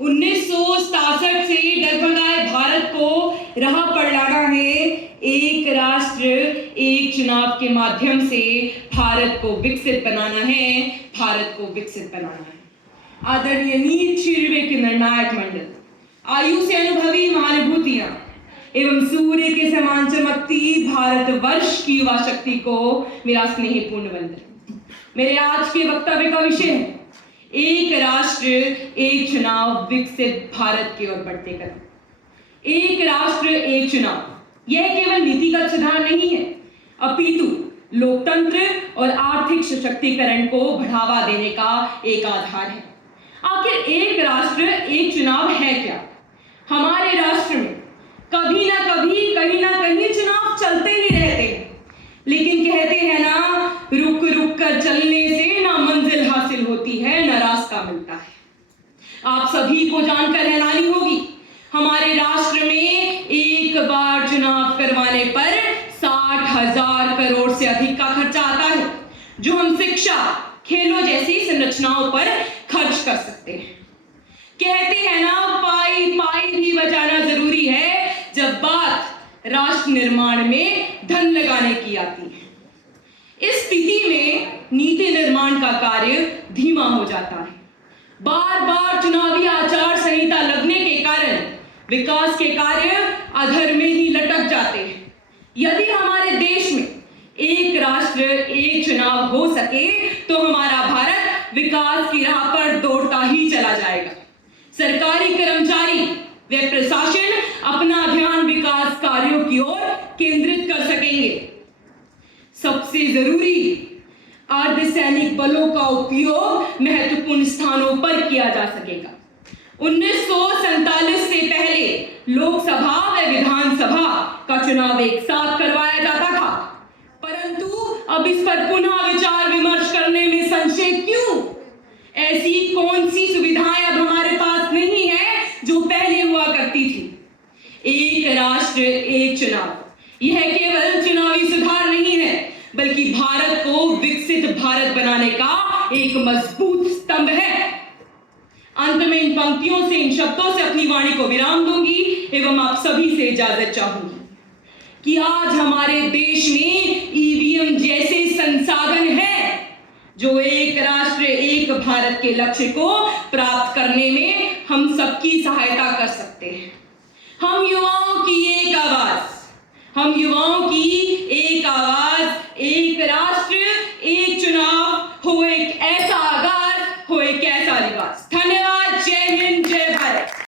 1967 से डगमगाए भारत को राह पर लाना है। एक राष्ट्र एक चुनाव के माध्यम से भारत को विकसित बनाना है, भारत को विकसित बनाना है। आदरणीय नीत शिर्वे के निर्णायक मंडल, आयु से अनुभवी महानुभूतियां एवं सूर्य के समान चमकती भारतवर्ष की युवा शक्ति को मेरा स्नेहपूर्ण वंदन। मेरे आज के वक्तव्य का विषय है एक राष्ट्र एक चुनाव विकसित भारत की ओर बढ़ते कदम। एक राष्ट्र एक चुनाव, यह केवल नीतिगत सुधार नहीं है, अपितु लोकतंत्र और आर्थिक सशक्तिकरण को बढ़ावा देने का एक आधार है। आखिर एक राष्ट्र एक चुनाव है क्या? हमारे राष्ट्र में कभी ना कभी कहीं ना कहीं चुनाव चलते ही रहते हैं, लेकिन कहते हैं ना, रुक रुक कर चलने से ना मंजिल हासिल होती है, ना रास्ता मिलता है। आप सभी को जानकर हैरानी होगी, हमारे राष्ट्र में एक बार चुनाव करवाने पर 60,000 करोड़ से अधिक का खर्चा आता है, जो हम शिक्षा, खेलों जैसी संरचनाओं पर खर्च कर सकते हैं। कहते हैं ना, पाई पाई भी बचाना जरूरी है जब बात राष्ट्र निर्माण में धन लगाने की आती है। इस स्थिति में नीति निर्माण का कार्य धीमा हो जाता है। बार बार चुनावी आचार संहिता लगने के कारण विकास के कार्य अधर में ही लटक जाते हैं। यदि हमारे देश में एक राष्ट्र एक चुनाव हो सके तो हमारा भारत विकास की राह पर दौड़ता ही चला जाएगा। सरकारी कर्मचारी व प्रशासन अपना ध्यान विकास कार्यों की ओर केंद्रित कर सकेंगे। सबसे जरूरी, अर्धसैनिक बलों का उपयोग महत्वपूर्ण स्थानों पर किया जा सकेगा। 1947 से पहले लोकसभा व विधानसभा का चुनाव एक साथ करवाया जाता था, परंतु अब इस पर पुनः विचार विमर्श करने में संशय क्यों? ऐसी कौन सी सुविधाएं अब हमारे पास नहीं है जो पहले हुआ करती थी? एक राष्ट्र एक चुनाव, यह केवल चुनावी सुधार नहीं है, बल्कि भारत को विकसित भारत बनाने का एक मजबूत स्तंभ है। अंत में इन पंक्तियों से, इन शब्दों से अपनी वाणी को विराम दूंगी एवं आप सभी से इजाजत चाहूंगी कि आज हमारे देश में ईवीएम जैसे संसाधन हैं जो एक राष्ट्र एक भारत के लक्ष्य को प्राप्त करने में हम सबकी सहायता कर सकते हैं। हम युवाओं की एक आवाज